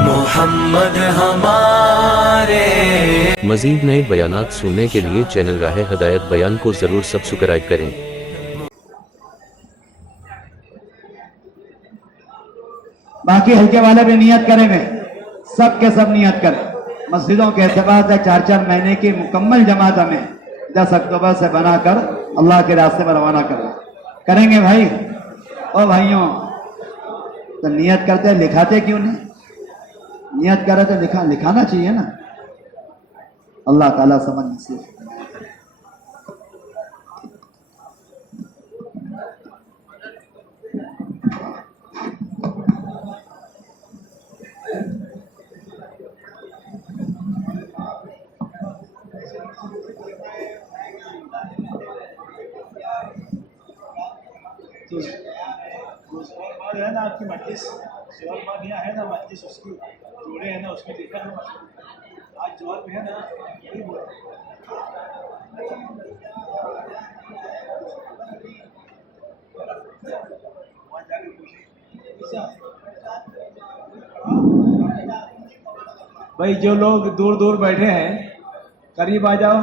محمد ہمارے. مزید نئے بیانات سننے کے لیے چینل راہ ہدایت بیان کو ضرور سبسکرائب کریں. باقی ہلکے والے بھی نیت کریں گے، سب کے سب نیت کریں. مسجدوں کے اعتبار سے 4 مہینے کی مکمل جماعت ہمیں 10 اکتوبر سے بنا کر اللہ کے راستے میں روانہ کریں گے. بھائی او بھائیوں، تو نیت کرتے لکھاتے کیوں نہیں؟ نیت کرے تو لکھانا چاہیے نا. اللہ تعالیٰ سمجھ نصیب. ہے نا آپ کی مجلس جوہر مانیہ ہے نا مجلس، اس کی جوڑے ہیں نا، اس میں دیکھا نا آج جوہر میں ہے نا. بھائی جو لوگ دور دور بیٹھے ہیں قریب آ جاؤ.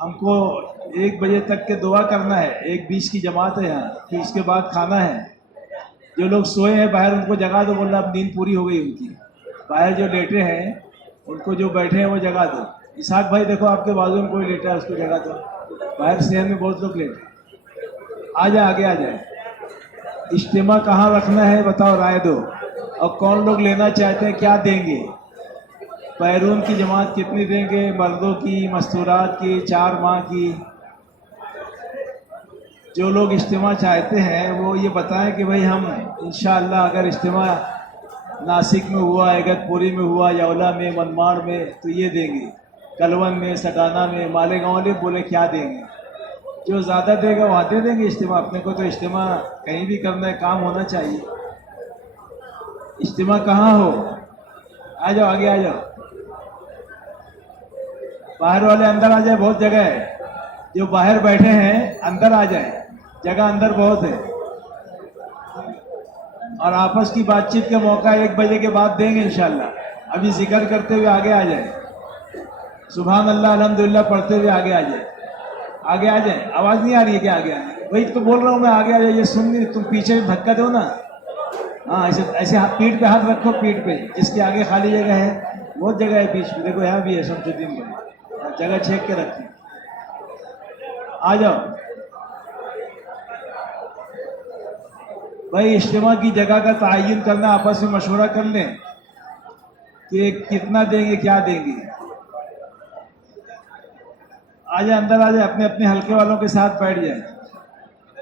ہم کو 1 بجے تک کے دعا کرنا ہے. 1:20 کی جماعت ہے یہاں، پھر اس کے بعد کھانا ہے. جو لوگ سوئے ہیں باہر ان کو جگا دو، بول رہا اب نیند پوری ہو گئی ان کی. باہر جو لیٹے ہیں ان کو، جو بیٹھے ہیں وہ جگا دو. اسحاق بھائی دیکھو آپ کے بازو میں کوئی لیٹا ہے، اس کو جگا دو. باہر شہر میں بہت لوگ لیٹے. آ جائے آگے آ جائے. اجتماع کہاں رکھنا ہے بتاؤ، رائے دو. اور کون لوگ لینا چاہتے ہیں، کیا دیں گے؟ بیرون کی جماعت کتنی دیں گے؟ مردوں کی، مستورات کی، 4 ماہ کی. جو لوگ اجتماع چاہتے ہیں وہ یہ بتائیں کہ بھائی ہم انشاءاللہ اگر اجتماع ناسک میں ہوا، ایگت پوری میں ہوا، یولا میں، منماڑ میں، تو یہ دیں گے. کلون میں، سٹانہ میں، مالیگاؤں والے بولے کیا دیں گے. جو زیادہ دے گا وہاں دے دیں گے اجتماع. اپنے کو تو اجتماع کہیں بھی کرنا ہے، کام ہونا چاہیے. اجتماع کہاں ہو، آ جاؤ آگے آ جاؤ. باہر والے اندر آ جائے، بہت جگہ ہے. جو باہر بیٹھے ہیں اندر آ جائیں، جگہ اندر بہت ہے. اور آپس کی بات چیت کا موقع 1 بجے کے بعد دیں گے انشاءاللہ. ابھی ذکر کرتے ہوئے آگے آ جائیں. سبحان اللہ الحمدللہ پڑھتے ہوئے آگے آ جائیں. آگے آ جائیں. آواز نہیں آ رہی ہے کہ آگے آ جائیں؟ وہی تو بول رہا ہوں میں، آگے آ جائیں. یہ سن نہیں، تم پیچھے دھکا دو نا. ہاں ایسے پیٹھ پہ ہاتھ رکھو، پیٹھ پہ. جس کے آگے خالی جگہ ہے، بہت جگہ ہے بیچ میں. دیکھو یہاں بھی ہے شمس الدین میں، جگہ چھیک کے رکھیں. آ جاؤ بھائی. اجتماع کی جگہ کا تعین کرنا، آپس میں مشورہ کر لیں کہ کتنا دیں گے، کیا دیں گے. آ جائیں اندر آ جائیں. اپنے اپنے ہلکے والوں کے ساتھ بیٹھ جائیں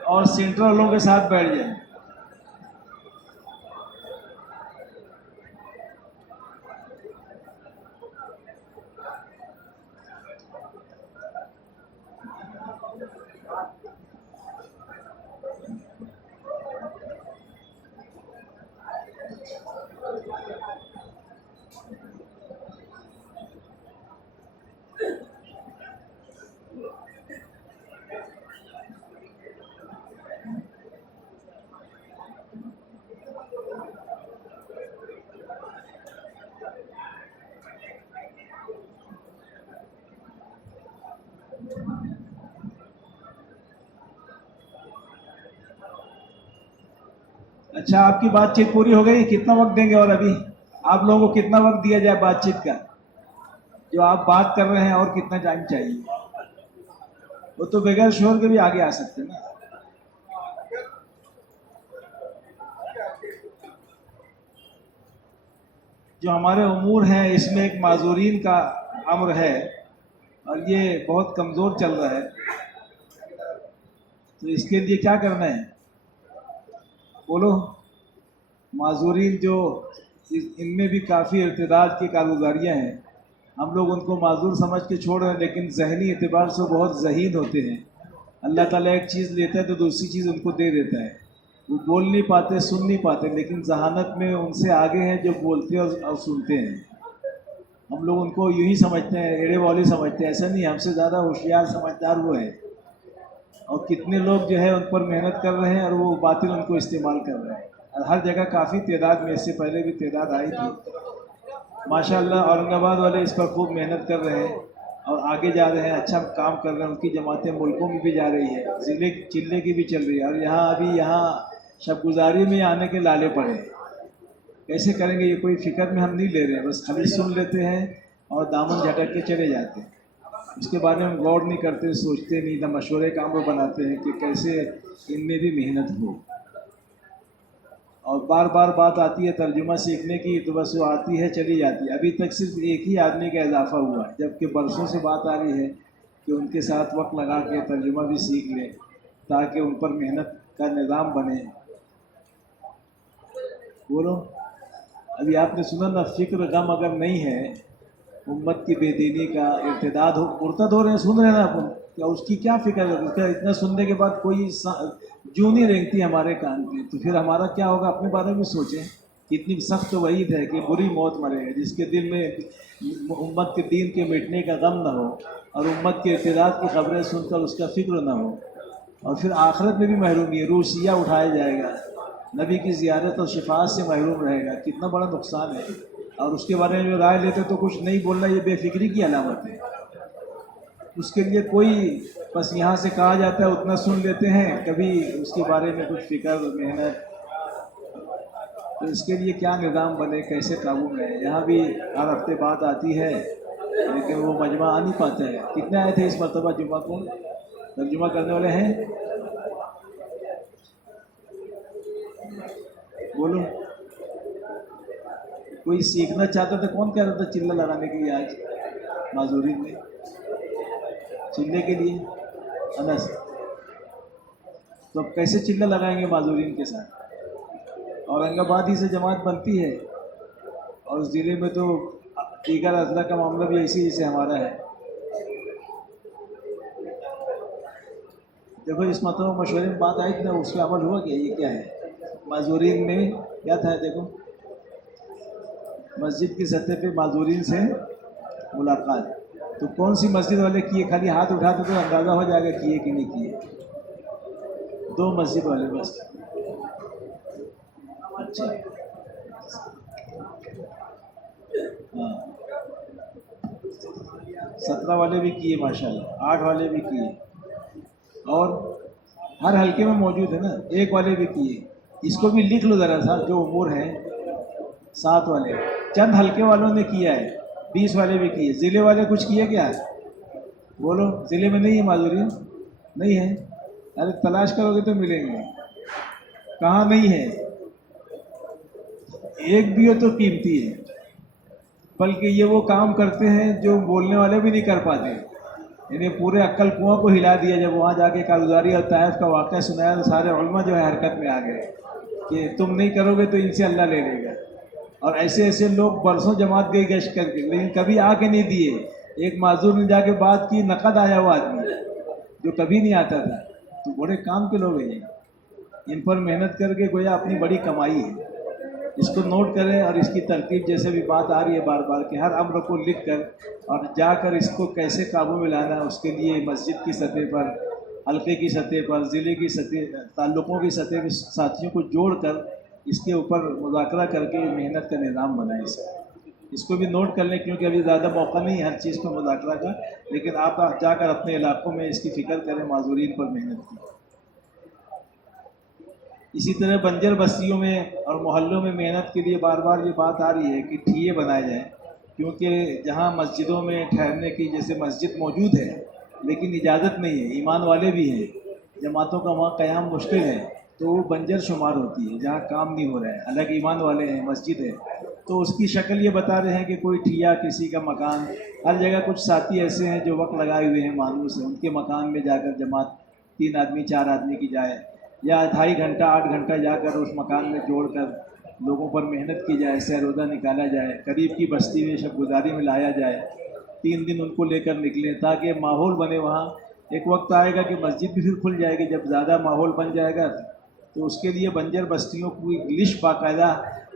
اور سینٹر والوں کے ساتھ بیٹھ جائیں. اچھا آپ کی بات چیت پوری ہو گئی. کتنا وقت دیں گے؟ اور ابھی آپ لوگوں کو کتنا وقت دیا جائے بات چیت کا؟ جو آپ بات کر رہے ہیں اور کتنا ٹائم چاہیے؟ وہ تو بغیر شور کے بھی آگے آ سکتے ہیں نا. جو ہمارے امور ہیں اس میں ایک معذورین کا امر ہے اور یہ بہت کمزور چل رہا ہے. تو اس کے لیے کیا کرنا ہے بولو؟ معذورین جو ان میں بھی کافی ارتداد کی کارگزاریاں ہیں، ہم لوگ ان کو معذور سمجھ کے چھوڑ رہے ہیں، لیکن ذہنی اعتبار سے بہت ذہین ہوتے ہیں. اللہ تعالیٰ ایک چیز لیتا ہے تو دوسری چیز ان کو دے دیتا ہے. وہ بول نہیں پاتے، سن نہیں پاتے، لیکن ذہانت میں ان سے آگے ہیں جو بولتے اور سنتے ہیں. ہم لوگ ان کو یوں ہی سمجھتے ہیں، ایڑے والی سمجھتے ہیں. ایسا نہیں، ہم سے زیادہ ہوشیار سمجھدار وہ ہے. اور کتنے لوگ جو ہے ان پر محنت کر رہے ہیں اور وہ باطل ان کو استعمال کر رہے ہیں. اور ہر جگہ کافی تعداد میں، اس سے پہلے بھی تعداد آئی تھی. ماشاءاللہ اورنگ آباد والے اس پر خوب محنت کر رہے ہیں اور آگے جا رہے ہیں، اچھا کام کر رہے ہیں. ان کی جماعتیں ملکوں میں بھی جا رہی ہے، ضلع چلے کی بھی چل رہی ہے. اور یہاں شب گزاری میں آنے کے لالے پڑے. کیسے کریں گے یہ کوئی فکر میں ہم نہیں لے رہے ہیں، بس خالی سن لیتے ہیں اور دامن جھٹک کے چلے جاتے ہیں. اس کے بارے میں غور نہیں کرتے، سوچتے نہیں، نہ مشورے کام وہ بناتے ہیں کہ کیسے ان میں بھی محنت ہو. اور بار بار بات آتی ہے ترجمہ سیکھنے کی تو بس وہ آتی ہے چلی جاتی ہے. ابھی تک صرف ایک ہی آدمی کا اضافہ ہوا، جبکہ برسوں سے بات آ رہی ہے کہ ان کے ساتھ وقت لگا کے ترجمہ بھی سیکھ لیں تاکہ ان پر محنت کا نظام بنے. بولو، ابھی آپ نے سنا نا، فکر غم اگر نہیں ہے امت کی بے دینی کا، ارتداد مرتد ہو رہے ہیں، سن رہے ہیں نا آپ، کیا اس کی کیا فکر ہے؟ اس کا اتنا سننے کے بعد کوئی جو نہیں رینگتی ہمارے کان پہ، تو پھر ہمارا کیا ہوگا؟ اپنے بارے میں سوچیں. کتنی سخت وعید ہے کہ بری موت مرے گا جس کے دل میں امت کے دین کے مٹنے کا غم نہ ہو اور امت کے ارتداد کی خبریں سن کر اس کا فکر نہ ہو. اور پھر آخرت میں بھی محرومی ہے، روسیہ اٹھایا جائے گا، نبی کی زیارت اور شفاعت سے محروم رہے گا. کتنا بڑا نقصان ہے. اور اس کے بارے میں جو رائے لیتے تو کچھ نہیں بولنا، یہ بے فکری کی علامت ہے. اس کے لیے کوئی بس یہاں سے کہا جاتا ہے اتنا سن لیتے ہیں، کبھی اس کے بارے میں کچھ فکر محنت. تو اس کے لیے کیا نظام بنے، کیسے قابو میں ہے؟ یہاں بھی ہر ہفتے بات آتی ہے لیکن وہ مجمع آ نہیں پاتا ہے. کتنے آئے تھے اس مرتبہ جمعہ کو ترجمہ کرنے والے ہیں؟ بولو، کوئی سیکھنا چاہتا تھا؟ کون کہہ رہا تھا چلہ لگانے کے لیے آج معذورین میں؟ چلے کے لیے انس، تو اب کیسے چلہ لگائیں گے معذورین کے ساتھ؟ اورنگ آباد ہی سے جماعت بنتی ہے اور اس ضلع میں تو دیگر اضلاع کا معاملہ بھی ایسے ہی سے ہمارا ہے. دیکھو اس مرتبہ مشورے میں بات آئی تھی نا، اس پہ عمل ہوا کیا؟ یہ کیا ہے معذورین میں کیا تھا؟ دیکھو مسجد کی سطح پہ معذورین سے ملاقات. تو کون سی مسجد والے کیے؟ خالی ہاتھ اٹھاتے تو اندازہ ہو جائے گا کیے کہ نہیں کیے. 2 مسجد والے بس. اچھا ہاں، 17 والے بھی کیے ماشاءاللہ، 8 والے بھی کیے، اور ہر حلقے میں موجود ہے نا 1 والے بھی کیے. اس کو بھی لکھ لو ذرا سا جو امور ہیں. 7 والے چند حلقے والوں نے کیا ہے، 20 والے بھی کیے. ضلع والے کچھ کیے کیا؟ بولو، ضلع میں نہیں ہے معذورین؟ نہیں ہے؟ ارے تلاش کرو گے تو ملیں گے. کہاں نہیں ہے؟ ایک بھی ہو تو قیمتی ہے. بلکہ یہ وہ کام کرتے ہیں جو بولنے والے بھی نہیں کر پاتے. انہیں پورے عقل کنواں کو ہلا دیا. جب وہاں جا کے کارگزاری اور طائف کا واقعہ سنایا تو سارے علماء جو ہے حرکت میں آ گئے کہ تم نہیں کرو گے تو ان سے اللہ لے لے گا. اور ایسے ایسے لوگ برسوں جماعت گئی گشت کر کے لیکن کبھی آ کے نہیں دیے. ایک معذور نے جا کے بات کی، نقد آیا ہوا آدمی جو کبھی نہیں آتا تھا. تو بڑے کام کے لوگ ہیں، ان پر محنت کر کے گویا اپنی بڑی کمائی ہے. اس کو نوٹ کریں اور اس کی ترتیب جیسے بھی بات آ رہی ہے بار بار کہ ہر امر کو لکھ کر اور جا کر اس کو کیسے قابو میں لانا. اس کے لیے مسجد کی سطح پر، حلقے کی سطح پر، ضلع کی سطح، تعلقوں کی سطح پر ساتھیوں کو جوڑ کر اس کے اوپر مذاکرہ کر کے محنت کا نظام بنائیں. اس کو بھی نوٹ کر لیں کیونکہ ابھی زیادہ موقع نہیں ہے ہر چیز پر مذاکرہ کا، لیکن آپ جا کر اپنے علاقوں میں اس کی فکر کریں، معذورین پر محنت کی. اسی طرح بنجر بستیوں میں اور محلوں میں محنت کے لیے بار بار یہ بات آ رہی ہے کہ ٹھیے بنائے جائیں، کیونکہ جہاں مسجدوں میں ٹھہرنے کی جیسے مسجد موجود ہے لیکن اجازت نہیں ہے، ایمان والے بھی ہیں، جماعتوں کا وہاں قیام مشکل ہے، تو وہ بنجر شمار ہوتی ہے جہاں کام نہیں ہو رہا ہے. الگ ایمان والے ہیں، مسجد ہے، تو اس کی شکل یہ بتا رہے ہیں کہ کوئی ٹھیا، کسی کا مکان. ہر جگہ کچھ ساتھی ایسے ہیں جو وقت لگائے ہوئے ہیں مانوس ہیں، ان کے مکان میں جا کر جماعت 3 آدمی 4 آدمی کی جائے، یا 2.5 گھنٹہ 8 گھنٹہ جا کر اس مکان میں جوڑ کر لوگوں پر محنت کی جائے، سہ روزہ نکالا جائے، قریب کی بستی میں شب گزاری میں لایا جائے. 3 دن ان کو لے کر نکلیں تاکہ ماحول بنے وہاں. ایک وقت آئے گا کہ مسجد بھی پھر کھل جائے گی جب زیادہ ماحول بن جائے گا، تو اس کے لیے بنجر بستیوں کی لسٹ باقاعدہ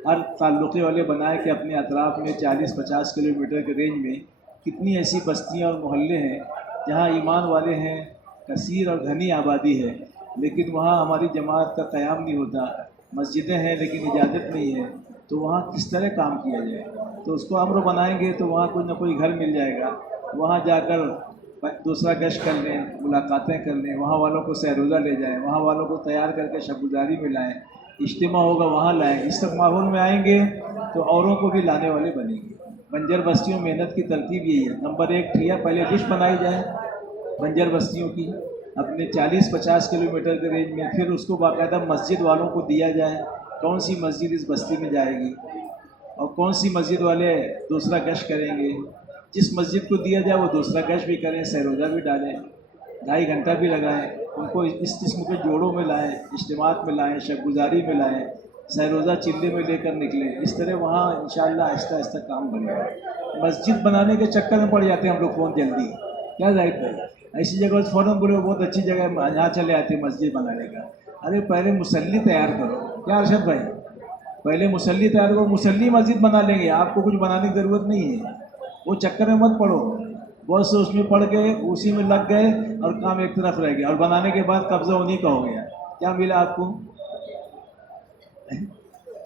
ہر تعلقے والے بنائے کہ اپنے اطراف میں 40-50 کلومیٹر کے رینج میں کتنی ایسی بستیاں اور محلے ہیں جہاں ایمان والے ہیں، کثیر اور گھنی آبادی ہے، لیکن وہاں ہماری جماعت کا قیام نہیں ہوتا. مسجدیں ہیں لیکن اجازت نہیں ہے، تو وہاں کس طرح کام کیا جائے؟ تو اس کو امر بنائیں گے تو وہاں کوئی نہ کوئی گھر مل جائے گا، وہاں جا کر دوسرا گشت کر لیں، ملاقاتیں کر لیں، وہاں والوں کو سہروزہ لے جائیں، وہاں والوں کو تیار کر کے شب گزاری میں لائیں، اجتماع ہوگا وہاں لائیں۔ اس طرح ماحول میں آئیں گے تو اوروں کو بھی لانے والے بنیں گے۔ بنجر بستیوں محنت کی ترتیب یہی ہے، نمبر 1 ٹھیک ہے، پہلے ڈش بنائی جائے بنجر بستیوں کی اپنے 40-50 کلومیٹر کے رینج میں، پھر اس کو باقاعدہ مسجد والوں کو دیا جائے، کون سی مسجد اس بستی میں جائے گی اور کون سی مسجد والے دوسرا گشت کریں گے۔ جس مسجد کو دیا جائے وہ دوسرا گشت بھی کریں، سہروزہ بھی ڈالیں، 2.5 گھنٹہ بھی لگائیں، ان کو اس قسم کے جوڑوں میں لائیں، اجتماعات میں لائیں، شب گزاری میں لائیں، سہروزہ چلے میں لے کر نکلیں۔ اس طرح وہاں انشاءاللہ آہستہ آہستہ کام بنے گا۔ مسجد بنانے کے چکر میں پڑ جاتے ہیں ہم لوگ فون جلدی، کیا ظاہر بھائی ایسی جگہ فوراً بولے بہت اچھی جگہ ہے یہاں چلے آتے ہیں مسجد بنانے کا۔ ارے پہلے مصلی تیار کرو، کیا ارشد بھائی، پہلے مصلی تیار کرو، مصلی مسجد بنا لیں گے، آپ کو کچھ بنانے کی ضرورت نہیں ہے، وہ چکر میں مت پڑو، بہت سے اس میں پڑھ گئے، اسی میں لگ گئے اور کام ایک طرف رہ گیا، اور بنانے کے بعد قبضہ انہیں کا ہو گیا، کیا ملا آپ کو؟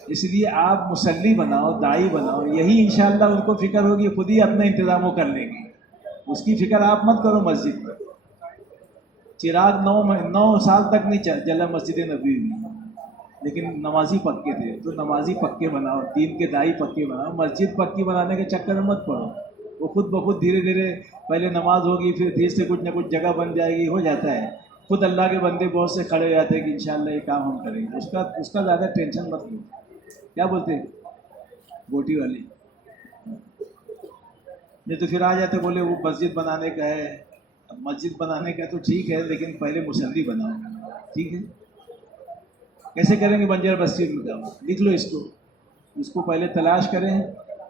اس لیے آپ مصلی بناؤ، داعی بناؤ، یہی انشاءاللہ ان کو فکر ہوگی، خود ہی اپنا انتظام کر لیں گے، اس کی فکر آپ مت کرو۔ مسجد پر چراغ 9 سال تک نہیں جلا مسجد نبوی میں، لیکن نمازی پکے تھے، تو نمازی پکے بناؤ، دین کے داعی پکے بناؤ، مسجد پکی بنانے کے چکر میں مت پڑو، وہ خود بخود دھیرے دھیرے پہلے نماز ہوگی، پھر دھیرے سے کچھ نہ کچھ جگہ بن جائے گی، ہو جاتا ہے، خود اللہ کے بندے بہت سے کھڑے ہو جاتے ہیں کہ انشاءاللہ یہ کام ہم کریں گے، اس کا زیادہ ٹینشن مت لو۔ کیا بولتے ہیں بوٹی والی؟ نہیں تو پھر آ جاتے بولے وہ مسجد بنانے کا ہے، اب مسجد بنانے کا تو ٹھیک ہے لیکن پہلے مصلی بناؤ، ٹھیک ہے؟ کیسے کریں گے بنجر بستی میں کام؟ لکھ لو اس کو پہلے تلاش کریں،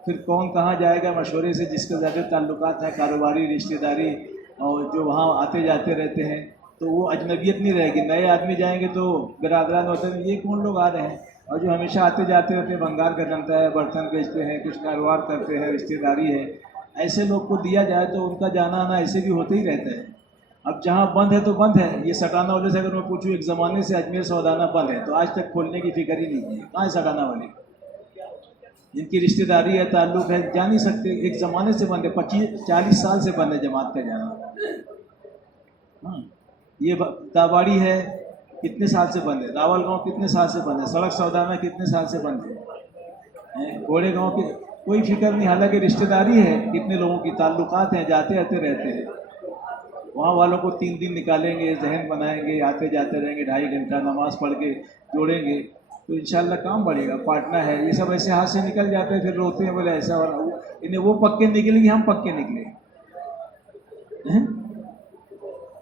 پھر کون کہاں جائے گا مشورے سے، جس کے زیادہ تعلقات ہیں کاروباری رشتہ داری اور جو وہاں آتے جاتے رہتے ہیں، تو وہ اجنبیت نہیں رہے گی، نئے آدمی جائیں گے تو برادران ہوتے ہیں یہ کون لوگ آ رہے ہیں، اور جو ہمیشہ آتے جاتے رہتے ہیں، بنگال کا جنتا ہے، برتن بیچتے ہیں، کچھ کاروبار کرتے ہیں، رشتہ داری ہے، ایسے لوگ کو دیا جائے تو ان کا جانا آنا ایسے بھی ہوتے ہی رہتا ہے۔ اب جہاں بند ہے تو بند ہے، یہ سٹانہ والے سے اگر میں پوچھوں ایک زمانے سے اجمیر سودانہ بند ہے تو آج تک کھولنے کی فکر ہی نہیں کی، کہاں ہے سٹانہ والے؟ جن کی رشتہ داری ہے، تعلق ہے، جا نہیں سکتے، ایک زمانے سے بند ہے، 25-40 سال سے بند ہے جماعت کا جانا۔ ہاں یہ داواڑی ہے کتنے سال سے بند ہے، راول گاؤں کتنے سال سے بند ہے، سڑک سودانہ کتنے سال سے بند ہے، گھوڑے گاؤں کی کوئی فکر نہیں، حالانکہ رشتہ داری ہے، کتنے لوگوں کی تعلقات ہیں، جاتے آتے رہتے ہیں، وہاں والوں کو 3 دن نکالیں گے، ذہن بنائیں گے، آتے جاتے رہیں گے، 2.5 گھنٹہ نماز پڑھ کے جوڑیں گے تو انشاءاللہ کام بڑھے گا۔ پاٹنا ہے، یہ سب ایسے ہاتھ سے نکل جاتے ہیں، پھر روتے ہیں بولے ایسا والا، انہیں وہ پکے نکلیں گے، ہم پکے نکلے،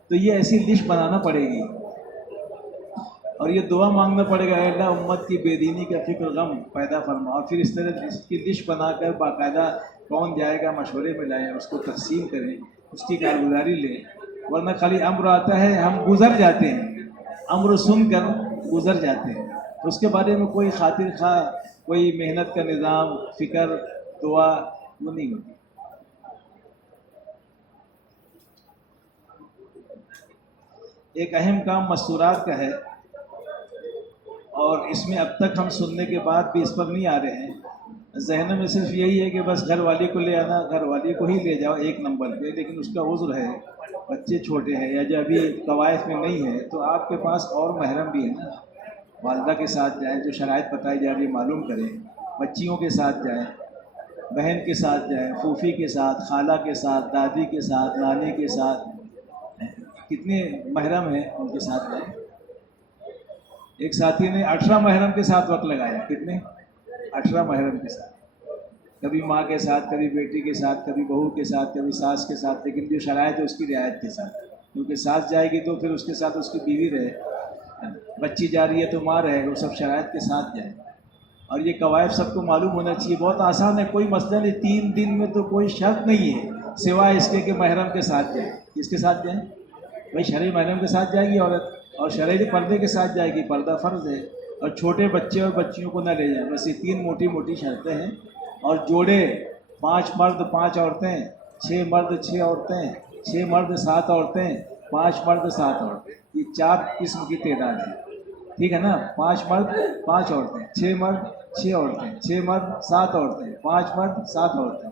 تو یہ ایسی لسٹ بنانا پڑے گی اور یہ دعا مانگنا پڑے گا، اے اللہ امت کی بے دینی کا فکر غم پیدا فرما، اور پھر اس طرح اس کی لسٹ بنا کر باقاعدہ کون جائے گا مشورے میں لائیں، اس کو تقسیم کریں، اس کی کارگزاری لیں، ورنہ خالی امر آتا ہے ہم گزر جاتے ہیں، امر سن کر گزر جاتے ہیں، اس کے بارے میں کوئی خاطر خواہ، کوئی محنت کا نظام، فکر، دعا وہ نہیں ہوتی۔ ایک اہم کام مستورات کا ہے، اور اس میں اب تک ہم سننے کے بعد بھی اس پر نہیں آ رہے ہیں، ذہن میں صرف یہی ہے کہ بس گھر والی کو لے آنا، گھر والی کو ہی لے جاؤ 1 نمبر پہ، لیکن اس کا عذر ہے، بچے چھوٹے ہیں یا جو ابھی قواعد میں نہیں ہے، تو آپ کے پاس اور محرم بھی ہے نا، والدہ کے ساتھ جائیں، جو شرائط بتائی جا رہی ہے معلوم کریں، بچیوں کے ساتھ جائیں، بہن کے ساتھ جائیں، پھوپھی کے ساتھ، خالہ کے ساتھ، دادی کے ساتھ، نانی کے ساتھ، کتنے محرم ہیں ان کے ساتھ جائیں۔ ایک ساتھی نے 18 محرم کے ساتھ وقت لگایا، کتنے؟ 18 محرم کے ساتھ، کبھی ماں کے ساتھ، کبھی بیٹی کے ساتھ، کبھی بہو کے ساتھ، کبھی ساس کے ساتھ، لیکن جو شرائط ہے اس کی رعایت کے ساتھ، کیونکہ ساس جائے گی تو پھر اس کے ساتھ اس کی بیوی رہے، بچی جا رہی ہے تو ماں رہے، وہ سب شرائط کے ساتھ جائیں، اور یہ قواعد سب کو معلوم ہونا چاہیے، بہت آسان ہے، کوئی مسئلہ نہیں، 3 دن میں تو کوئی شرط نہیں ہے سوائے اس کے کہ محرم کے ساتھ جائیں۔ کس کے ساتھ جائیں بھائی؟ شرعی محرم کے ساتھ جائے گی عورت، اور شرعی پردے کے ساتھ جائے گی، پردہ فرض ہے، اور چھوٹے بچے اور بچیوں کو نہ لے جائیں، بس یہ 3 موٹی موٹی شرطیں ہیں، اور جوڑے 5 مرد 5 عورتیں، 6 مرد 6 عورتیں، 6 مرد 7 عورتیں، 5 مرد 7 عورتیں، یہ 4 قسم کی تعداد ہے، ٹھیک ہے نا, 5 مرد 5 عورتیں, 6 مرد 6 عورتیں, 6 مرد 7 عورتیں, 5 مرد 7 عورتیں,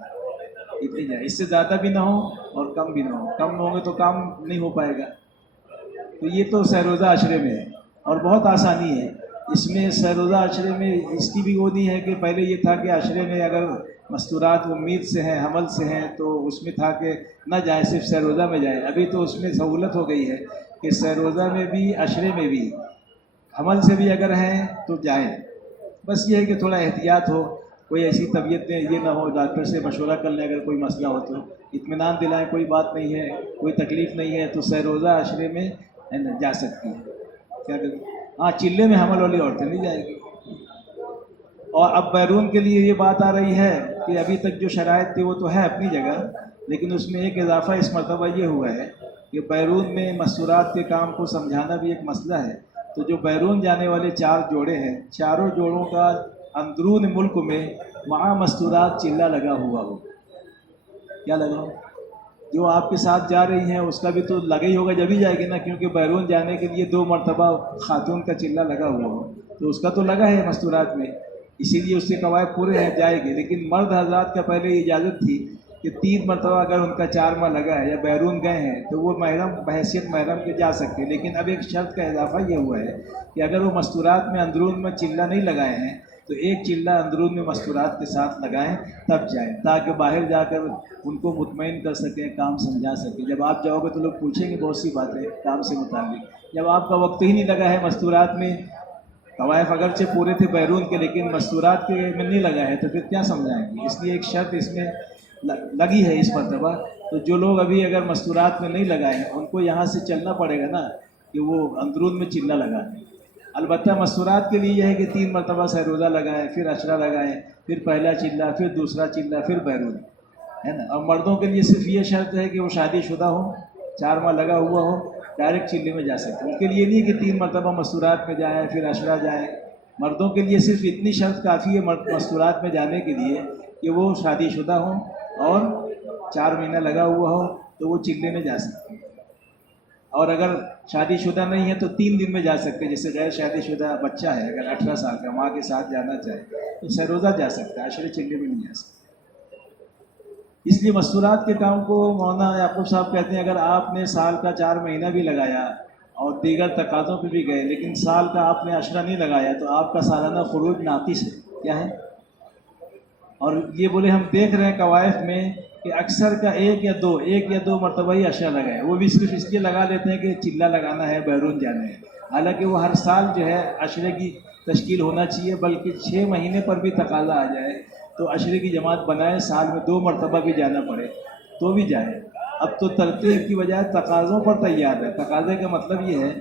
اتنی جائے. اس سے زیادہ بھی نہ ہو اور کم بھی نہ ہو. کم ہوں گے تو کام نہیں ہو پائے گا. تو یہ تو سہ روزہ عشرے میں ہے اور بہت آسانی ہے اس میں. سہ روزہ عشرے میں اس کی بھی وہ نہیں ہے کہ پہلے یہ تھا کہ عشرے میں اگر مستورات امید سے ہیں, حمل سے ہیں, تو اس میں تھا کہ نہ جائیں, صرف سہ روزہ میں جائیں. ابھی تو اس میں سہولت ہو گئی ہے کہ سہ روزہ میں بھی عشرے میں بھی حمل سے بھی اگر ہیں تو جائیں. بس یہ ہے کہ تھوڑا احتیاط ہو, کوئی ایسی طبیعت میں یہ نہ ہو, ڈاکٹر سے مشورہ کر لیں اگر کوئی مسئلہ ہو تو. اطمینان دلائیں کوئی بات نہیں ہے, کوئی تکلیف نہیں ہے, تو سہ روزہ عشرے میں جا سکتی ہے. کیا کہ ہاں چلے میں حمل والی عورتیں نہیں جائے گی. اور اب بیرون کے لیے یہ بات آ رہی ہے کہ ابھی تک جو شرائط تھی وہ تو ہے اپنی جگہ, لیکن اس میں ایک اضافہ اس مرتبہ یہ ہوا ہے کہ بیرون میں مستورات کے کام کو سمجھانا بھی ایک مسئلہ ہے. تو جو بیرون جانے والے 4 جوڑے ہیں, چاروں جوڑوں کا اندرون ملک میں مع مستورات چلہ لگا ہوا ہو. کیا لگا ہو؟ جو آپ کے ساتھ جا رہی ہیں اس کا بھی تو لگا ہی ہوگا, جب ہی جائے گی نا, کیونکہ بیرون جانے کے لیے 2 مرتبہ خاتون کا چلہ لگا ہوا ہو, تو اس کا تو لگا ہے مستورات میں, اسی لیے اس کے قواعد پورے ہیں, جائے گی. لیکن مرد حضرات کا پہلے یہ اجازت تھی کہ 3 مرتبہ اگر ان کا 4 ماہ لگا ہے یا بیرون گئے ہیں تو وہ محرم بحیثیت محرم کے جا سکتے. لیکن اب ایک شرط کا اضافہ یہ ہوا ہے کہ اگر وہ مستورات میں اندرون میں چلہ نہیں لگائے ہیں تو ایک چلہ اندرون میں مستورات کے ساتھ لگائیں تب جائیں, تاکہ باہر جا کر ان کو مطمئن کر سکیں, کام سمجھا سکیں. جب آپ جاؤ گے تو لوگ پوچھیں گے بہت سی باتیں کام سے متعلق. جب آپ کا وقت ہی نہیں لگا ہے مستورات میں, قوائف اگرچہ پورے تھے بیرون کے لیکن مستورات کے میں نہیں لگا ہے, تو پھر کیا سمجھائیں گے؟ اس لیے ایک شرط اس میں لگی ہے اس مرتبہ. تو جو لوگ ابھی اگر مستورات میں نہیں لگائے ہیں ان کو یہاں سے چلنا پڑے گا نا کہ وہ اندرون میں چلہ لگائیں. البتہ مستورات کے لیے یہ ہے کہ 3 مرتبہ سہ روزہ لگائیں, پھر عشرہ لگائیں, پھر پہلا چلہ, پھر دوسرا چلہ, پھر بیرون, ہے نا. اور مردوں کے لیے صرف یہ شرط ہے کہ وہ شادی شدہ ہوں, 4 ماہ لگا ہوا ہو, ڈائریکٹ چلے میں جا سکتے ہیں. ان کے لیے نہیں کہ 3 مرتبہ مستورات میں جائیں پھر عشرہ جائیں. مردوں کے لیے صرف اتنی شرط کافی ہے مستورات میں جانے کے لیے کہ وہ شادی شدہ ہوں اور 4 مہینہ لگا ہوا ہو تو وہ چلے میں جا سکتے ہیں. اور اگر شادی شدہ نہیں ہے تو 3 دن میں جا سکتے ہیں. جیسے غیر شادی شدہ بچہ ہے, اگر 18 سال کا ماں کے ساتھ جانا چاہے تو سہ روزہ جا سکتا ہے, عشرے چلے میں نہیں جا سکتا. اس لیے مستورات کے کام کو مولانا یعقوب صاحب کہتے ہیں اگر آپ نے سال کا 4 مہینہ بھی لگایا اور دیگر تقاضوں پہ بھی گئے لیکن سال کا آپ نے عشرہ نہیں لگایا تو آپ کا سالانہ خروج ناقص ہے. کیا ہے؟ اور یہ بولے ہم دیکھ رہے ہیں قوائف میں کہ اکثر کا 1 یا 2 مرتبہ ہی عشرہ لگائے. وہ بھی صرف اس لیے لگا لیتے ہیں کہ چلہ لگانا ہے, بیرون جانا ہے. حالانکہ وہ ہر سال جو ہے عشرے کی تشکیل ہونا چاہیے, بلکہ 6 مہینے پر بھی تقاضا آ جائے تو عشرے کی جماعت بنائے, سال میں 2 مرتبہ بھی جانا پڑے تو بھی جائے. اب تو ترتیب کی بجائے تقاضوں پر تیار ہے. تقاضے کا مطلب یہ ہے,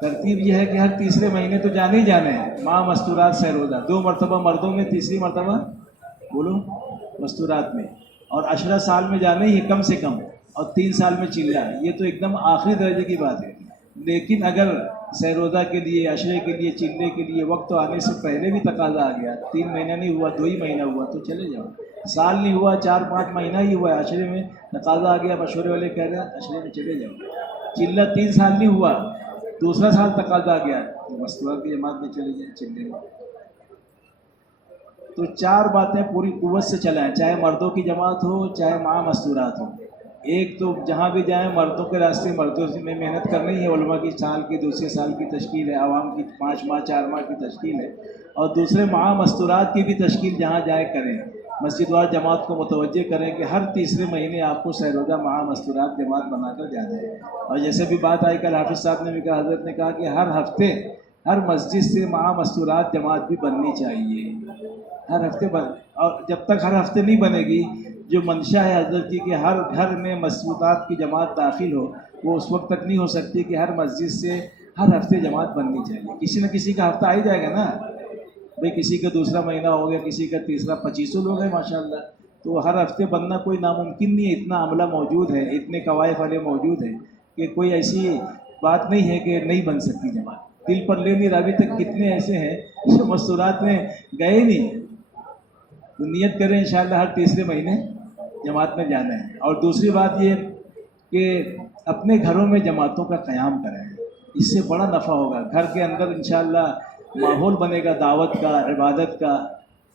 ترتیب یہ ہے کہ ہر تیسرے مہینے تو جانے ہی جانے ہیں ماں مستورات سہ روزہ, 2 مرتبہ مردوں میں, تیسری مرتبہ بولو مستورات میں, اور عشرہ سال میں جانا ہی ہے کم سے کم, اور 3 سال میں چلہ. یہ تو ایک دم آخری درجے کی بات ہے. لیکن اگر سہ روزہ کے لیے, عشرے کے لیے, چلے کے لیے وقت آنے سے پہلے بھی تقاضا آ گیا, 3 مہینہ نہیں ہوا, 2 ہی مہینہ ہوا تو چلے جاؤ. سال نہیں ہوا, 4-5 مہینہ ہی ہوا ہے, عشرے میں تقاضا آ گیا, مشورے والے کہہ رہے ہیں عشرے میں چلے جاؤ. چلہ 3 سال نہیں ہوا, دوسرا سال تقاضا آ گیا تو مستورات کی جماعت میں چلے جائیں, چلے میں. تو 4 باتیں پوری قوت سے چلائیں, چاہے مردوں کی جماعت ہو چاہے مع مستورات ہو. ایک تو جہاں بھی جائیں مردوں کے راستے, مردوں میں محنت کرنی ہے. علماء کی سال کی, دوسرے سال کی تشکیل ہے, عوام کی 5 ماہ 4 ماہ کی تشکیل ہے, اور دوسرے مع مستورات کی بھی تشکیل جہاں جائے کریں. مسجد وار جماعت کو متوجہ کریں کہ ہر تیسرے مہینے آپ کو سہ روزہ مع مستورات جماعت بنا کر جانا ہے. اور جیسے بھی بات آئی کل حافظ صاحب نے بھی کہا, حضرت نے کہا کہ ہر ہفتے ہر مسجد سے مع مستورات جماعت بھی بننی چاہیے, ہر ہفتے اور جب تک ہر ہفتے نہیں بنے گی, جو منشا ہے حضرت کی کہ ہر گھر میں مستورات کی جماعت داخل ہو, وہ اس وقت تک نہیں ہو سکتی کہ ہر مسجد سے ہر ہفتے جماعت بننی چاہیے. کسی نہ کسی کا ہفتہ آ ہی جائے گا نا بھئی, کسی کا دوسرا مہینہ ہو گیا, کسی کا تیسرا, 25 لوگ ہیں ماشاءاللہ, تو ہر ہفتے بننا کوئی ناممکن نہیں ہے. اتنا عملہ موجود ہے, اتنے قوائف والے موجود ہیں کہ کوئی ایسی بات نہیں ہے کہ نہیں بن سکتی جماعت. دل پر لے نہیں رہا. ابھی تک کتنے ایسے ہیں جو مستورات میں گئے نہیں, تو نیت کریں انشاءاللہ ہر تیسرے مہینے جماعت میں جانا ہے. اور دوسری بات یہ کہ اپنے گھروں میں جماعتوں کا قیام کریں. اس سے بڑا نفع ہوگا. گھر کے اندر انشاءاللہ ماحول بنے گا دعوت کا, عبادت کا,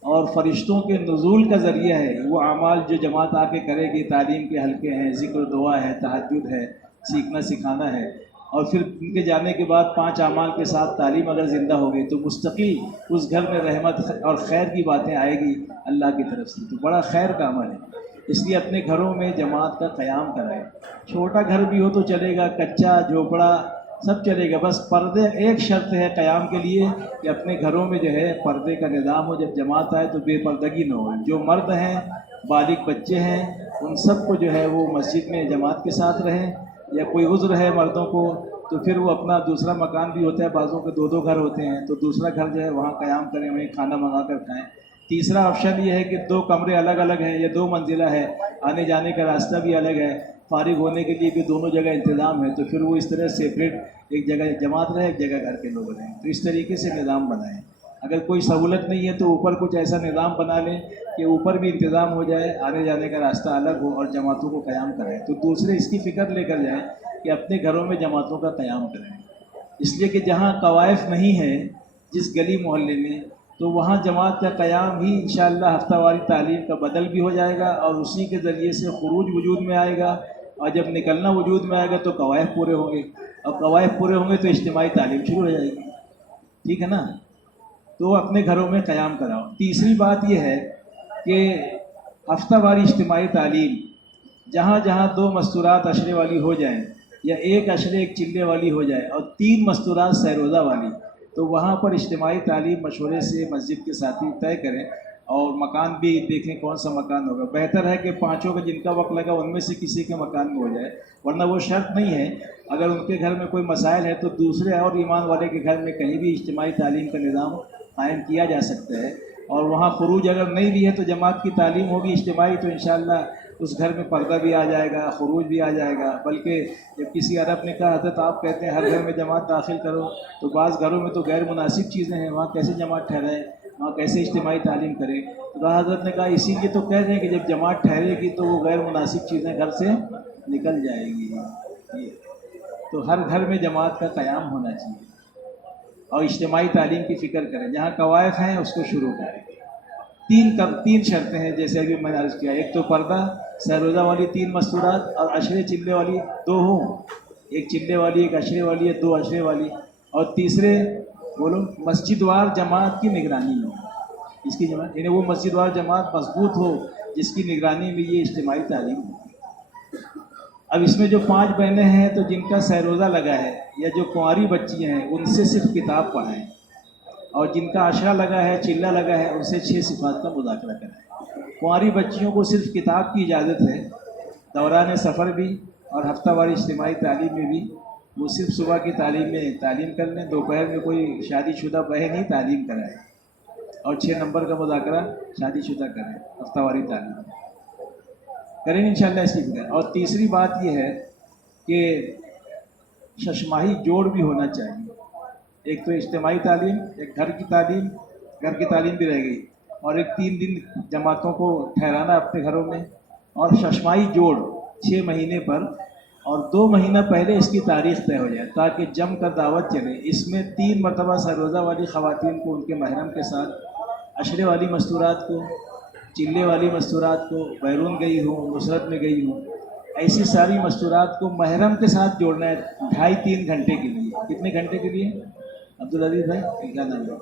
اور فرشتوں کے نزول کا ذریعہ ہے. وہ اعمال جو جماعت آ کے کرے گی, تعلیم کے حلقے ہیں, ذکر و دعا ہے, تہجد ہے, سیکھنا سکھانا ہے, اور پھر ان کے جانے کے بعد 5 اعمال کے ساتھ تعلیم اگر زندہ ہو گئی تو مستقل اس گھر میں رحمت اور خیر کی باتیں آئے گی اللہ کی طرف سے. تو بڑا خیر کا عمل ہے. اس لیے اپنے گھروں میں جماعت کا قیام کرائیں. چھوٹا گھر بھی ہو تو چلے گا, کچا جھوپڑا سب چلے گا, بس پردے ایک شرط ہے قیام کے لیے کہ اپنے گھروں میں جو ہے پردے کا نظام ہو. جب جماعت آئے تو بے پردگی نہ ہو. جو مرد ہیں, بالغ بچے ہیں, ان سب کو جو ہے وہ مسجد میں جماعت کے ساتھ رہیں. یا کوئی عذر ہے مردوں کو تو پھر وہ اپنا دوسرا مکان بھی ہوتا ہے, بعضوں کے 2 گھر ہوتے ہیں, تو دوسرا گھر جو ہے وہاں قیام کریں, وہیں کھانا منگا کر کھائیں. تیسرا آپشن یہ ہے کہ 2 کمرے الگ الگ ہیں یا 2 منزلہ ہے, آنے جانے کا راستہ بھی الگ ہے, فارغ ہونے کے لیے بھی دونوں جگہ انتظام ہے, تو پھر وہ اس طرح سیپریٹ ایک جگہ جماعت رہے, ایک جگہ گھر کے لوگ رہیں. تو اس طریقے سے نظام بنائیں. اگر کوئی سہولت نہیں ہے تو اوپر کچھ ایسا نظام بنا لیں کہ اوپر بھی انتظام ہو جائے, آنے جانے کا راستہ الگ ہو, اور جماعتوں کو قیام کریں. تو دوسرے اس کی فکر لے کر جائیں کہ اپنے گھروں میں جماعتوں کا قیام کریں. اس لیے کہ جہاں قوائف نہیں ہے جس گلی محلے میں, تو وہاں جماعت کا قیام ہی انشاءاللہ ہفتہ واری تعلیم کا بدل بھی ہو جائے گا, اور اسی کے ذریعے سے خروج وجود میں آئے گا, اور جب نکلنا وجود میں آئے گا تو قوائف پورے ہوں گے, اور قوائف پورے ہوں گے تو اجتماعی تعلیم شروع ہو جائے گی. ٹھیک ہے نا. تو اپنے گھروں میں قیام کراؤ. تیسری بات یہ ہے کہ ہفتہ واری اجتماعی تعلیم جہاں جہاں 2 مستورات عشرے والی ہو جائیں, یا 1 عشرے 1 چلے والی ہو جائے, اور 3 مستورات سیروزہ والی, تو وہاں پر اجتماعی تعلیم مشورے سے مسجد کے ساتھی طے کریں, اور مکان بھی دیکھیں کون سا مکان ہوگا. بہتر ہے کہ 5 کا جن کا وقت لگا ان میں سے کسی کے مکان میں ہو جائے, ورنہ وہ شرط نہیں ہے. اگر ان کے گھر میں کوئی مسائل ہے تو دوسرے اور ایمان والے کے گھر میں کہیں بھی اجتماعی تعلیم کا نظام قائم کیا جا سکتا ہے. اور وہاں خروج اگر نہیں بھی ہے تو جماعت کی تعلیم ہوگی اجتماعی, تو انشاءاللہ اس گھر میں پردہ بھی آ جائے گا, خروج بھی آ جائے گا. بلکہ جب کسی عرب نے کہا حضرت آپ کہتے ہیں ہر گھر میں جماعت داخل کرو, تو بعض گھروں میں تو غیر مناسب چیزیں ہیں, وہاں کیسے جماعت ٹھہرائے, وہاں کیسے اجتماعی تعلیم کریں. تو حضرت نے کہا اسی لیے تو کہہ رہے ہیں کہ جب جماعت ٹھہرے گی تو وہ غیر مناسب چیزیں گھر سے نکل جائے گی. تو ہر گھر میں جماعت کا قیام ہونا چاہیے, اور اجتماعی تعلیم کی فکر کریں. جہاں قوائف ہیں اس کو شروع کریں. 3 شرطیں ہیں جیسے ابھی میں نے عرض کیا. ایک تو پردہ, سیروزہ والی 3 مستورات, اور عشرے چلے والی 2 ہوں, 1 چلے والی 1 عشرے والی یا 2 عشرے والی. اور تیسرے بولو مسجد وار جماعت کی نگرانی میں, اس کی جماعت یعنی وہ مسجد وار جماعت مضبوط ہو جس کی نگرانی میں یہ اجتماعی تعلیم ہو. اب اس میں جو 5 بہنیں ہیں تو جن کا سیروزہ لگا ہے یا جو کنواری بچی ہیں ان سے صرف کتاب پڑھائیں, اور جن کا عشرہ لگا ہے, چلہ لگا ہے, ان سے 6 صفات کا مذاکرہ کریں. کنواری بچیوں کو صرف کتاب کی اجازت ہے, دوران سفر بھی اور ہفتہ واری اجتماعی تعلیم میں بھی وہ صرف صبح کی تعلیم میں تعلیم کر لیں, دوپہر میں کوئی شادی شدہ بہن ہی تعلیم کرائے, اور 6 نمبر کا مذاکرہ شادی شدہ کریں. ہفتہ واری تعلیم کریں انشاءاللہ اس کی فکر. اور تیسری بات یہ ہے کہ ششماہی جوڑ بھی ہونا چاہیے. ایک تو اجتماعی تعلیم, ایک گھر کی تعلیم بھی رہ گئی, اور ایک 3 دن جماعتوں کو ٹھہرانا اپنے گھروں میں, اور ششماہی جوڑ 6 مہینے پر, اور 2 مہینہ پہلے اس کی تاریخ طے ہو جائے تاکہ جم کر دعوت چلے. اس میں 3 مرتبہ سروزہ والی خواتین کو ان کے محرم کے ساتھ, عشرے والی مستورات کو, چلے والی مستورات کو, بیرون گئی ہوں, نصرت میں گئی ہوں, ایسی ساری مستورات کو محرم کے ساتھ جوڑنا ہے 2.5-3 گھنٹے کے لیے. کتنے گھنٹے کے لیے عبدالعزیز بھائی, کیا نام ہے,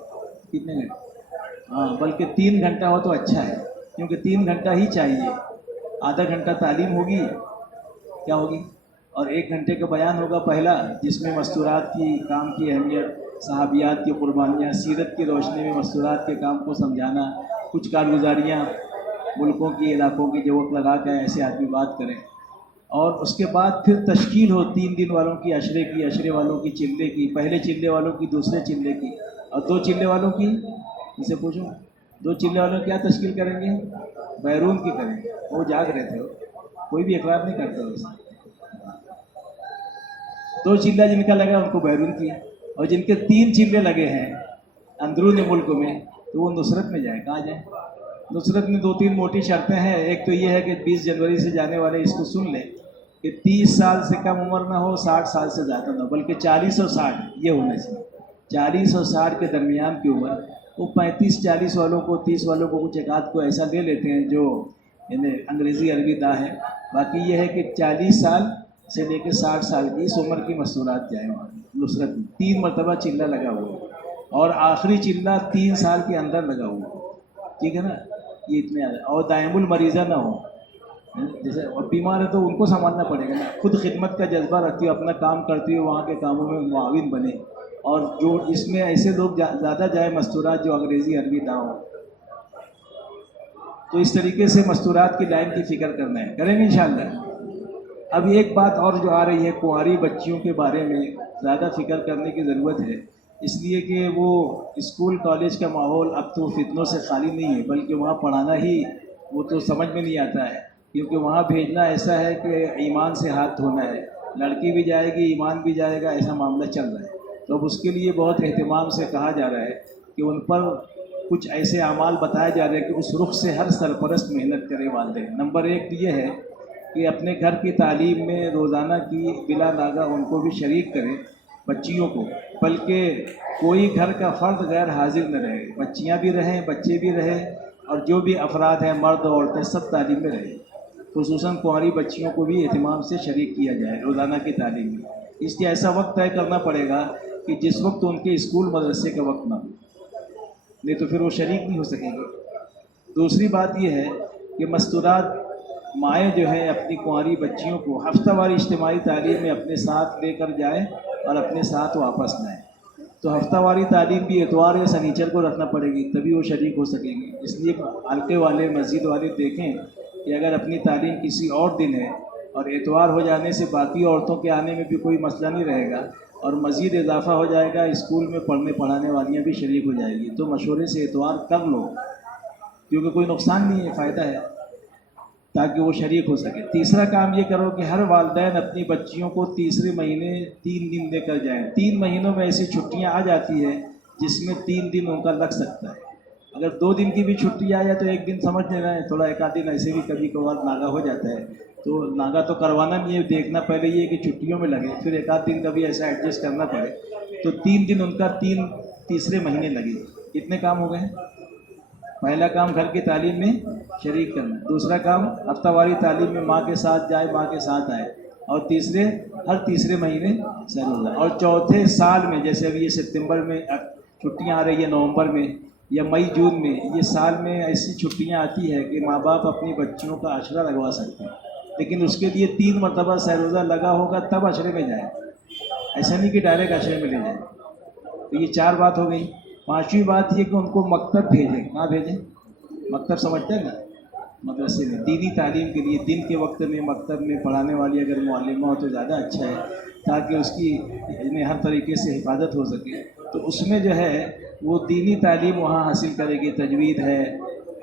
کتنے گھنٹے؟ ہاں, بلکہ 3 گھنٹہ ہو تو اچھا ہے, کیونکہ 3 گھنٹہ ہی چاہیے. آدھا گھنٹہ تعلیم ہوگی, کیا ہوگی, اور 1 گھنٹے کا بیان ہوگا پہلا, جس میں مستورات کی کام کی اہمیت, صحابیات کی قربانیاں, سیرت کی روشنی میں مستورات کے کام کو سمجھانا, کچھ کارگزاریاں ملکوں کی, علاقوں کی جو وقت لگا کے ایسے آدمی بات کریں. اور اس کے بعد پھر تشکیل ہو 3 دن والوں کی, عشرے کی, عشرے والوں کی, چلے کی, پہلے چلے والوں کی, دوسرے چلے کی, اور 2 چلے والوں کی. اسے پوچھو 2 چلے والوں کی کیا تشکیل کریں گے؟ بیرون کی کریں گے. وہ جاگ رہے تھے, کوئی بھی اقرار نہیں کرتا ویسے. 2 چلہ جن کا لگا ان کو بیرون کی, اور جن کے 3 چلے لگے ہیں اندرون ملک میں تو وہ نصرت میں جائیں. کہاں جائیں؟ نصرت میں 2-3 موٹی شرطیں ہیں. ایک تو یہ ہے کہ 20 جنوری سے جانے والے اس کو سن لیں, کہ 30 سال سے کم عمر نہ ہو، 60 سال سے زیادہ نہ ہو، بلکہ 40 اور 60 یہ ہونا چاہیے. 40 اور 60 کے درمیان کی عمر. وہ 35-40 والوں کو، 30 والوں کو کچھ ایک آدھ کو ایسا لے لیتے ہیں جو انہیں انگریزی عربی دا ہے. باقی یہ ہے کہ 40 سال سے لے کے 60 سال کی اس عمر کی مستورات جائیں وہاں نصرت میں. 3 مرتبہ چلہ لگا ہوا ہے اور آخری چلہ 3 سال کے اندر لگا ہوا ہے. ٹھیک ہے نا؟ یہ اتنے اور دائم المریضہ نہ ہو. جیسے اب بیمار ہے تو ان کو سنبھالنا پڑے گا نا. خود خدمت کا جذبہ رکھتی ہو، اپنا کام کرتی ہو، وہاں کے کاموں میں معاون بنے. اور جو اس میں ایسے لوگ زیادہ جائے مستورات جو انگریزی عربی دا ہو. تو اس طریقے سے مستورات کی لائن کی فکر کرنا ہے، کریں گے انشاءاللہ. اب ایک بات اور جو آ رہی ہے، کنواری بچیوں کے بارے میں زیادہ فکر کرنے کی ضرورت ہے. اس لیے کہ وہ اسکول کالج کا ماحول اب تو فتنوں سے خالی نہیں ہے، بلکہ وہاں پڑھانا ہی وہ تو سمجھ میں نہیں آتا ہے. کیونکہ وہاں بھیجنا ایسا ہے کہ ایمان سے ہاتھ دھونا ہے. لڑکی بھی جائے گی، ایمان بھی جائے گا، ایسا معاملہ چل رہا ہے. تو اب اس کے لیے بہت اہتمام سے کہا جا رہا ہے کہ ان پر کچھ ایسے اعمال بتائے جا رہے ہیں کہ اس رخ سے ہر سرپرست محنت کرے والدین. نمبر 1 یہ ہے کہ اپنے گھر کی تعلیم میں روزانہ کی بلا ناغہ ان کو بھی شریک کریں بچیوں کو، بلکہ کوئی گھر کا فرد غیر حاضر نہ رہے. بچیاں بھی رہیں، بچے بھی رہیں، اور جو بھی افراد ہیں مرد عورتیں سب تعلیم میں رہیں. خصوصاً کنواری بچیوں کو بھی اہتمام سے شریک کیا جائے روزانہ کی تعلیم میں. اس لیے ایسا وقت طے کرنا پڑے گا کہ جس وقت ان کے اسکول مدرسے کا وقت نہ ہو، نہیں تو پھر وہ شریک نہیں ہو سکیں گے. دوسری بات یہ ہے کہ مستورات مائیں جو ہیں اپنی کنواری بچیوں کو ہفتہ وار اجتماعی تعلیم میں اپنے ساتھ لے کر جائیں اور اپنے ساتھ واپس لائیں. تو ہفتہ واری تعلیم بھی اتوار یا سنیچر کو رکھنا پڑے گی، تبھی وہ شریک ہو سکیں گے. اس لیے حلقے والے، مسجد والے دیکھیں کہ اگر اپنی تعلیم کسی اور دن ہے اور اتوار ہو جانے سے باقی عورتوں کے آنے میں بھی کوئی مسئلہ نہیں رہے گا اور مزید اضافہ ہو جائے گا، اسکول میں پڑھانے والیاں بھی شریک ہو جائے گی، تو مشورے سے اتوار کر لو، کیونکہ کوئی نقصان نہیں ہے، فائدہ ہے، تاکہ وہ شریک ہو سکے. تیسرا کام یہ کرو کہ ہر والدین اپنی بچیوں کو تیسرے مہینے 3 دن لے کر جائیں. 3 مہینوں میں ایسی چھٹیاں آ جاتی ہے جس میں 3 دن ان کا لگ سکتا ہے. اگر 2 دن کی بھی چھٹی آ جائے تو 1 دن سمجھ لینا ہے، تھوڑا ایک آدھ دن ایسے بھی کبھی کبھار ناغہ ہو جاتا ہے. تو ناغہ تو کروانا نہیں ہے، دیکھنا پہلے یہ کہ چھٹیوں میں لگے، پھر ایک آدھ دن کبھی ایسا ایڈجسٹ کرنا پڑے. تو 3 دن ان کا تیسرے مہینے لگے. کتنے کام ہو گئے؟ پہلا کام گھر کی تعلیم میں شریک کرنا، دوسرا کام ہفتہ واری تعلیم میں ماں کے ساتھ جائے، ماں کے ساتھ آئے، اور ہر تیسرے مہینے سیر ہو جائے. اور چوتھے سال میں، جیسے ابھی یہ ستمبر میں چھٹیاں آ رہی ہیں، نومبر میں یا مئی جون میں، یہ سال میں ایسی چھٹیاں آتی ہے کہ ماں باپ اپنی بچیوں کا عشرہ لگوا سکتے ہیں، لیکن اس کے لیے 3 مرتبہ سیروزہ لگا ہوگا تب عشرے میں جائیں. ایسا نہیں کہ ڈائریکٹ عشرے میں لے جائیں. تو یہ 4 بات ہو گئی. 5ویں بات یہ کہ ان کو مکتب بھیجیں. کہاں بھیجیں؟ مکتب سمجھتے ہیں نا، مدرسے میں دینی تعلیم کے لیے دن کے وقت میں مکتب میں پڑھانے والی اگر معلمہ ہو تو زیادہ اچھا ہے، تاکہ اس کی ہر طریقے سے حفاظت ہو سکے. تو اس میں جو ہے وہ دینی تعلیم وہاں حاصل کرے گی. تجوید ہے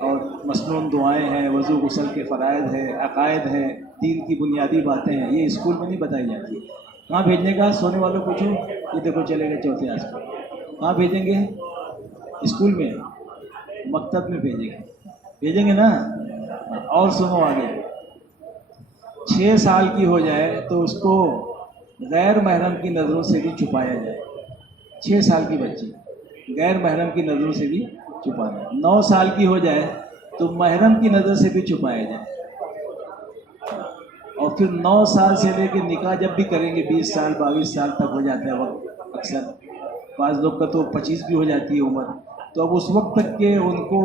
اور مسنون دعائیں ہیں، وضو غسل کے فرائض ہیں، عقائد ہیں، دین کی بنیادی باتیں ہیں. یہ اسکول میں نہیں بتائی جاتی. کہاں بھیجنے کا؟ سونے والوں پوچھو. یہ دیکھو چلے گئے چوتھے آج کو. کہاں بھیجیں گے؟ اسکول میں، مکتب میں بھیجیں گے نا. اور سنو آگے، 6 سال کی ہو جائے تو اس کو غیر محرم کی نظروں سے بھی چھپایا جائے. 6 سال کی بچی غیر محرم کی نظروں سے بھی چھپانا. 9 سال کی ہو جائے تو محرم کی نظر سے بھی چھپایا جائے. اور پھر 9 سال سے لے کے نکاح جب بھی کریں گے 20 سال 22 سال تک ہو جاتا ہے وقت. اکثر بعض لوگ کا تو 25 بھی ہو جاتی ہے عمر. تو اب اس وقت تک کہ ان کو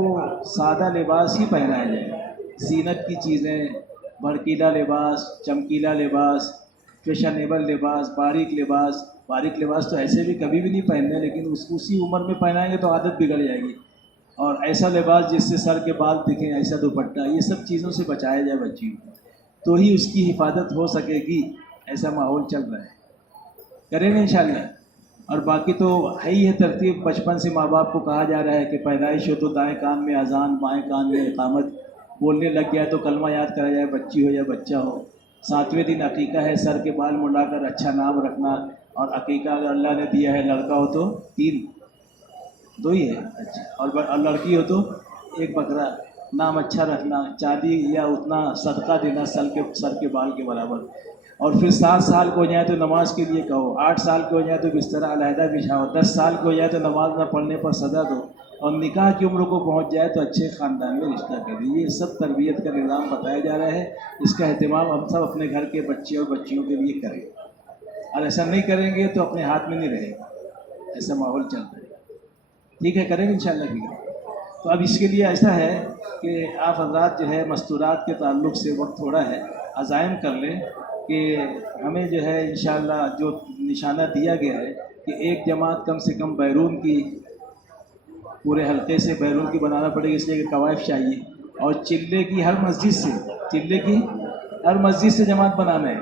سادہ لباس ہی پہنایا جائے. زینت کی چیزیں، بھڑکیلا لباس، چمکیلا لباس، فیشنیبل لباس، باریک لباس تو ایسے بھی کبھی بھی نہیں پہننے، لیکن اسی عمر میں پہنائیں گے تو عادت بگڑ جائے گی. اور ایسا لباس جس سے سر کے بال دکھیں، ایسا دوپٹہ، یہ سب چیزوں سے بچایا جائے بچیوں کو، تو ہی اس کی حفاظت ہو سکے گی. ایسا ماحول چل رہا ہے، کریں گے انشاءاللہ. اور باقی تو ہے ہی ہے ترتیب. بچپن سے ماں باپ کو کہا جا رہا ہے کہ پیدائش ہو تو دائیں کان میں اذان، بائیں کان میں اقامت، بولنے لگ گیا تو کلمہ یاد کرا جائے، بچی ہو یا بچہ ہو. 7ویں دن عقیقہ ہے، سر کے بال منڈا کر اچھا نام رکھنا. اور عقیقہ اگر اللہ نے دیا ہے لڑکا ہو تو 3، 2 ہی ہے، اچھا. اور لڑکی ہو تو 1 بکرا، نام اچھا رکھنا، چاندی یا اتنا صدقہ دینا سر کے بال کے برابر. اور پھر 7 سال کو ہو جائے تو نماز کے لیے کہو, 8 سال کے ہو جائے تو بستر علیحدہ بچھاؤ, 10 سال کے ہو جائے تو نماز نہ پڑھنے پر سزا دو, اور نکاح کی عمر کو پہنچ جائے تو اچھے خاندان میں رشتہ کر دیجیے. یہ سب تربیت کا نظام بتایا جا رہا ہے. اس کا اہتمام ہم سب اپنے گھر کے بچے اور بچیوں کے لیے کریں, اور ایسا نہیں کریں گے تو اپنے ہاتھ میں نہیں رہے گا. ایسا ماحول چل رہا ہے. ٹھیک ہے, کریں گے انشاءاللہ. ٹھیک ہے. تو اب اس کے لیے ایسا ہے کہ آپ حضرات جو ہے مستورات کے تعلق سے وقت تھوڑا ہے, عزائم کر لیں کہ ہمیں جو ہے انشاءاللہ جو نشانہ دیا گیا ہے کہ ایک جماعت کم سے کم بیرون کی, پورے حلقے سے بیرون کی بنانا پڑے گی, اس لیے کہ قوائف چاہیے. اور چلے کی ہر مسجد سے جماعت بنانا ہے,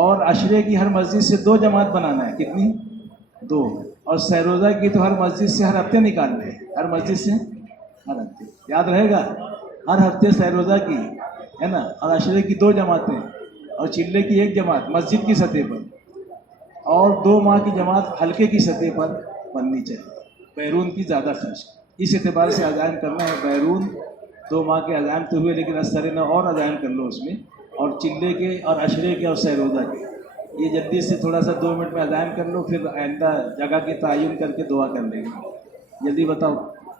اور عشرے کی ہر مسجد سے 2 جماعت بنانا ہے. کتنی؟ 2. اور سیروزہ کی تو ہر مسجد سے ہر ہفتے نکالنا ہے, ہر مسجد سے ہر ہفتے. یاد رہے گا, ہر ہفتے سیروزہ کی ہے نا, اور عشرے کی 2 جماعتیں, اور چلے کی 1 جماعت مسجد کی سطح پر, اور 2 ماہ کی جماعت حلقے کی سطح پر بننی چاہیے. بیرون کی زیادہ خرچ, اس اعتبار سے عزائم کرنا ہے. بیرون 2 ماہ کے عزائم تو ہوئے, لیکن اثر نہ اور عزائم کر لو اس میں, اور چلے کے اور عشرے کے اور سیروزہ کے. یہ جلدی سے تھوڑا سا 2 منٹ میں عزائم کر لو, پھر آئندہ جگہ کی تعین کر کے دعا کر لیں گے. جلدی بتاؤ,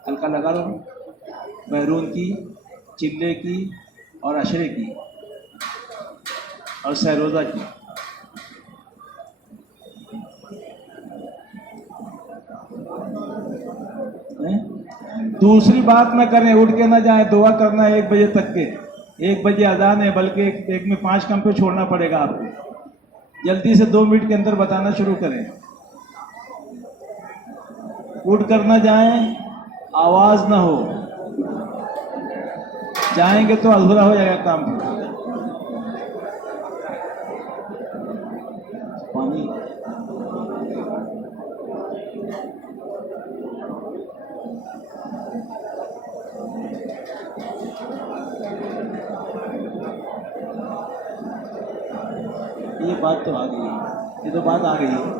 ہلکا لگا لو. بیرون کی, چلے کی اور عشرے کی اور سیروزہ کی. دوسری بات نہ کریں, اٹھ کے نہ جائیں, دعا کرنا ہے 1 بجے تک کے. 1 بجے اذان ہے, بلکہ ایک میں 5 کم پہ چھوڑنا پڑے گا آپ کو. جلدی سے 2 منٹ کے اندر بتانا شروع کریں. اٹھ کر نہ جائیں, آواز نہ ہو. جائیں گے تو ادھورا ہو جائے گا کام. پانی یہ بات تو آ گئی ہے, یہ تو بات آ گئی ہے.